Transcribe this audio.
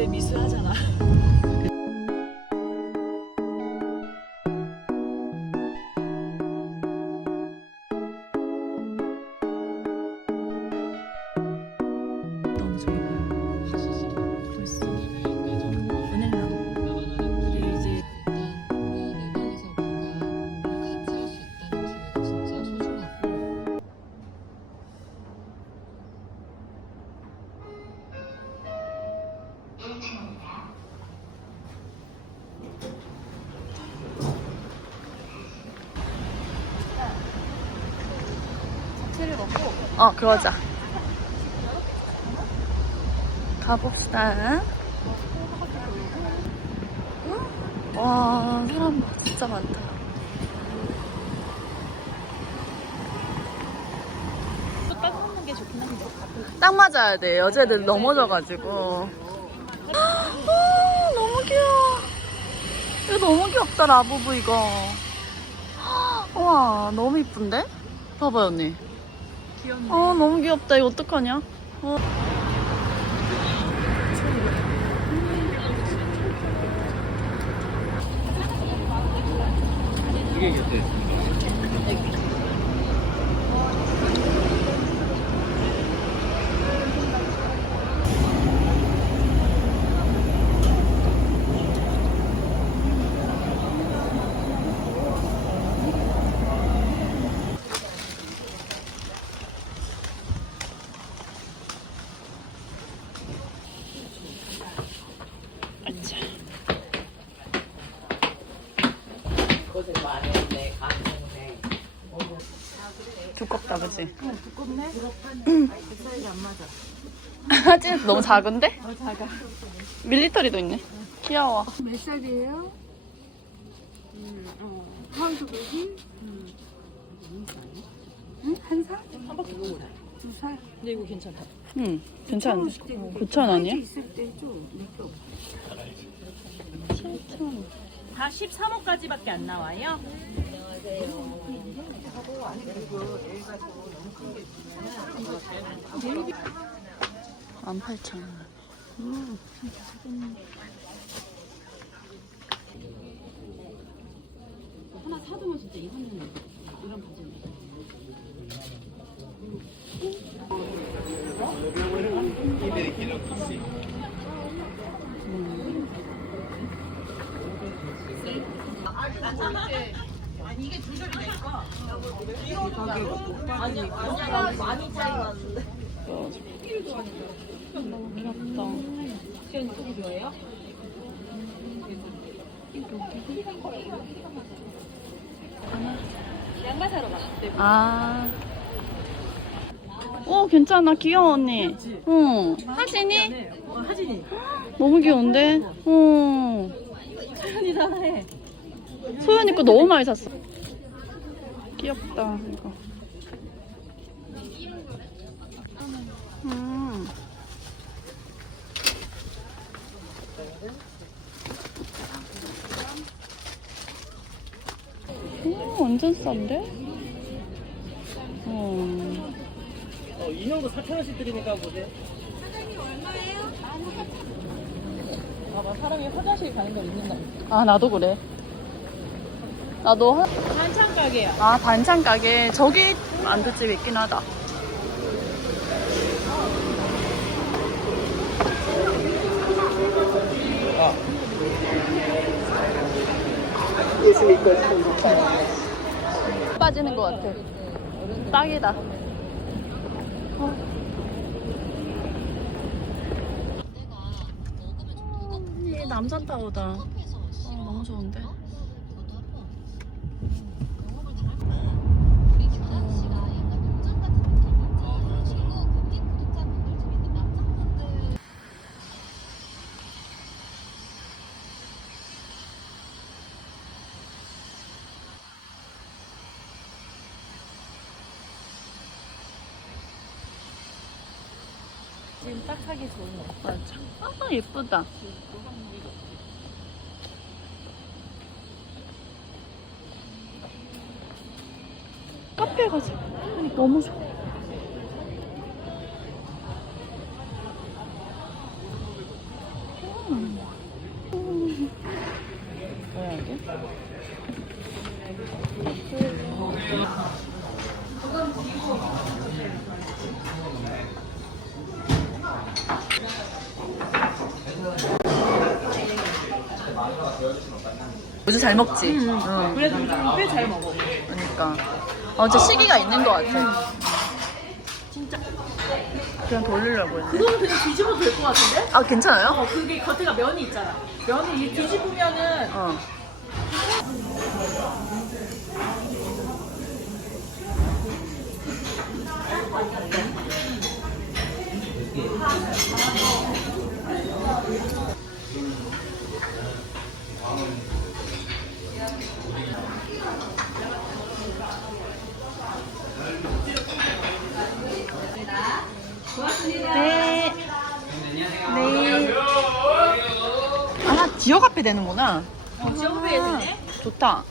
왜 미술하잖아. 너무 좋아. 어, 그러자. 가봅시다. 와, 사람 진짜 많다. 딱 맞아야 돼. 여자들 넘어져가지고. 아, 너무 귀여워. 이거 너무 귀엽다, 라부부 이거. 와, 너무 이쁜데? 봐봐요, 언니. 귀엽네. 어, 너무 귀엽다. 이거 어떡하냐? 어. 이게 있 그치? 어, 두껍네? 사이즈 안 맞아. 하진 너무 작은데? 어, 작아. 밀리터리도 있네. 귀여워. 몇 살이에요? 음, 어. 하우스베이비? 응? 한 살? 한 바퀴 보고 다. 두 살? 근데 이거 괜찮다. 응, 괜찮은데? 때 9천 원이야? 있을 때좀 몇개 없어. 7천 다 13호까지밖에 안 나와요? 18,000원. 하나 사두면 진짜 이상한 이런 바지. 너무 귀엽다. 시연이 소리 좋아해요? 양말 사러 가. 네. 아. 오, 괜찮아. 귀여워, 언니. 응. 하진이? 네. 어, 하진이. 너무 귀여운데? 응. 하진이 사해. 소연이 거 너무 많이 샀어. 귀엽다, 이거. 음. 오, 완전 싼데? 어. 어, 인형도 4,000원씩 드리니까 보세요. 봐봐, 사람이 화장실 가는 거 있는다. 아, 나도 그래. 나도 하... 가게야. 아, 반찬 가게. 저기 만두집 있긴 하다. 아, 빠지는 것 같아. 딱이다. 어. 이 남산타워다. 어, 너무 좋은데? 지금 딱 하기 좋은 거. 맞아. 아, 예쁘다. 카페 가자. 너무 좋아. 음. 음. 뭐야, 이게? 요즘 잘 먹지? 응. 그래도 요즘 꽤잘 먹어. 그러니까. 어, 진짜 시기가 있는 것 같아. 진짜. 그냥 돌리려고 했네. 그거는 그냥 뒤집어도 될 것 같은데? 아, 괜찮아요? 어, 그게 겉에가 면이 있잖아. 면을 이 뒤집으면은 어. 네. 아, 지역화폐 되는구나. 어, 지역 앞에 되네. 아, 좋다.